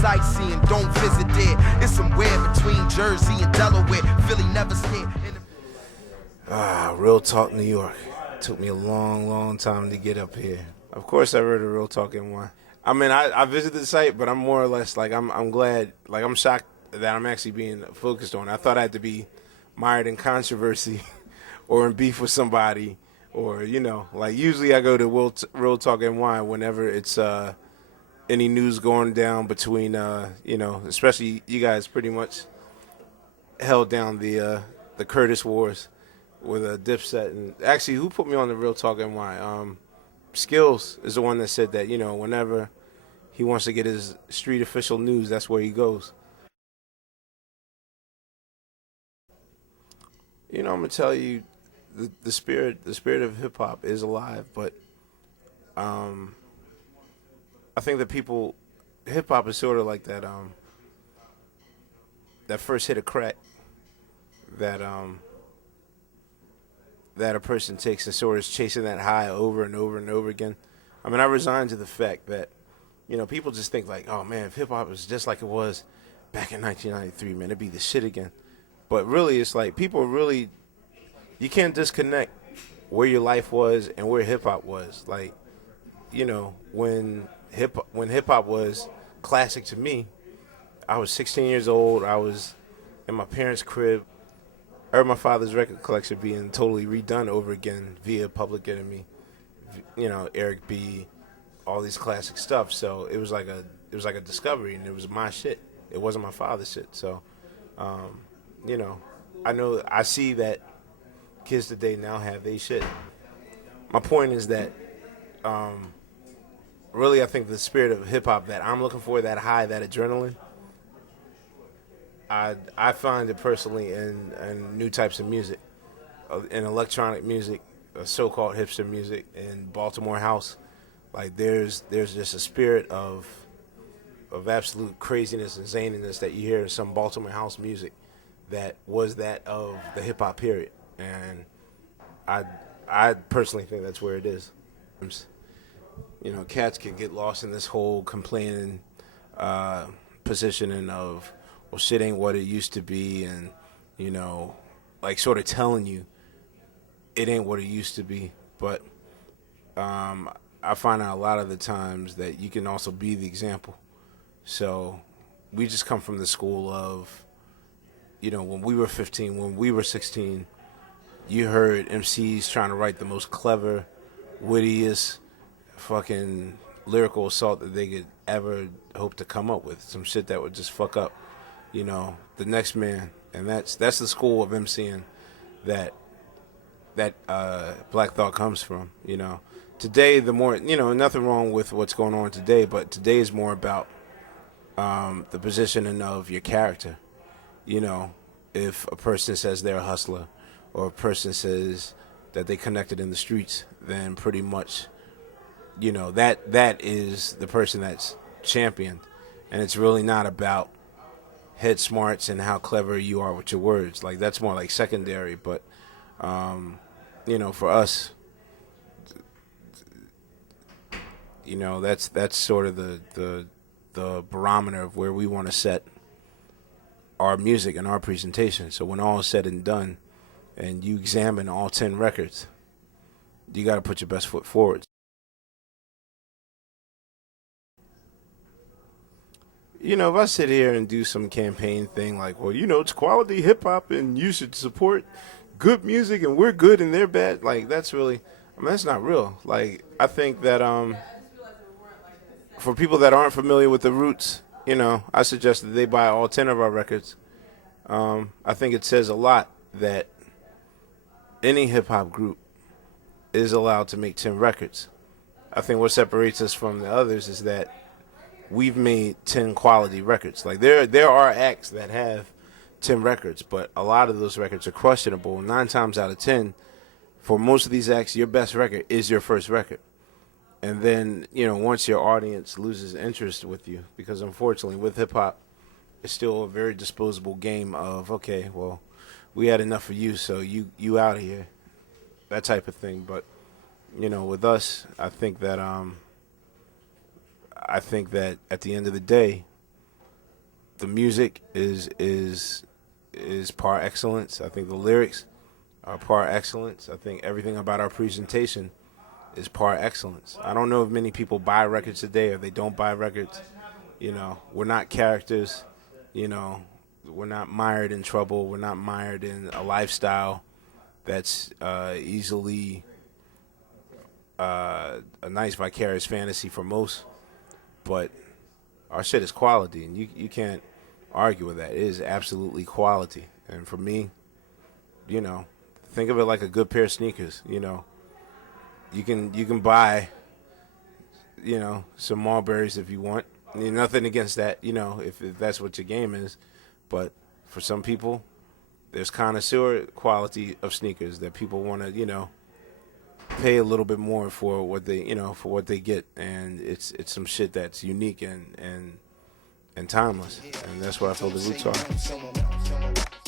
sightseeing, don't visit there. It's somewhere between Jersey and Delaware. Philly never scared. Real Talk, New York. Took me a long time to get up here. Of course, I heard of Real Talk NY. I mean, I visited the site, but I'm more or less like I'm glad, like I'm shocked that I'm actually being focused on. I thought I had to be mired in controversy or in beef with somebody, or like usually I go to Real Talk NY whenever it's any news going down between especially you guys pretty much held down the Curtis Wars with a Dipset. And actually, who put me on the Real Talk NY? Skills is the one that said that, whenever he wants to get his street official news, that's where he goes. I'm gonna tell you, the spirit of hip hop is alive, but I think that hip hop is sort of like that that first hit of crack that that a person takes and sort of is chasing that high over and over and over again. I mean, I resigned to the fact that, people just think like, oh man, if hip hop was just like it was back in 1993, man, it'd be the shit again. But really, it's like you can't disconnect where your life was and where hip hop was. Like, when hip hop was classic to me, I was 16 years old. I was in my parents' crib. I heard my father's record collection being totally redone over again via Public Enemy, Eric B, all these classic stuff. So it was like a discovery, and it was my shit. It wasn't my father's shit. So, I see that kids today now have they shit. My point is that, really, I think the spirit of hip hop that I'm looking for, that high, that adrenaline, I find it personally in new types of music, in electronic music, so-called hipster music, in Baltimore house. Like there's just a spirit of absolute craziness and zaniness that you hear in some Baltimore house music that was that of the hip hop period, and I personally think that's where it is. Cats can get lost in this whole complaining positioning of, well, shit ain't what it used to be, and like sort of telling you it ain't what it used to be. But I find out a lot of the times that you can also be the example. So we just come from the school of, when we were 15, when we were 16, you heard MCs trying to write the most clever, wittiest, fucking lyrical assault that they could ever hope to come up with. Some shit that would just fuck up, the next man. And that's the school of MCing that Black Thought comes from. Today, the more, nothing wrong with what's going on today, but today is more about the positioning of your character. If a person says they're a hustler, or a person says that they connected in the streets, then pretty much, that is the person that's championed. And it's really not about head smarts and how clever you are with your words. Like, that's more like secondary. But, for us, that's sort of the barometer of where we want to set our music and our presentation. So when all is said and done, and you examine all 10 records, you got to put your best foot forward. If I sit here and do some campaign thing like, well, it's quality hip hop and you should support good music and we're good and they're bad, like that's not real. Like, I think that for people that aren't familiar with the roots, I suggest that they buy all 10 of our records. I think it says a lot that any hip-hop group is allowed to make 10 records. I think what separates us from the others is that we've made 10 quality records. Like, there are acts that have 10 records, but a lot of those records are questionable. 9 times out of 10, for most of these acts, your best record is your first record. And then, once your audience loses interest with you, because unfortunately with hip-hop, it's still a very disposable game of, okay, well, we had enough of you, so you out of here, that type of thing. But, with us, I think that at the end of the day, the music is par excellence. I think the lyrics are par excellence. I think everything about our presentation is par excellence. I don't know if many people buy records today or they don't buy records. You know, we're not characters. You know, we're not mired in trouble. We're not mired in a lifestyle that's easily a nice vicarious fantasy for most. But our shit is quality, and you can't argue with that. It is absolutely quality. And for me, you know, think of it like a good pair of sneakers. You know, you can buy, you know, some Marlberries if you want. I mean, nothing against that, you know, if that's what your game is. But for some people, there's connoisseur quality of sneakers that people want to, you know, pay a little bit more for what they, you know, for what they get, and it's some shit that's unique and timeless, and that's what I feel the roots are.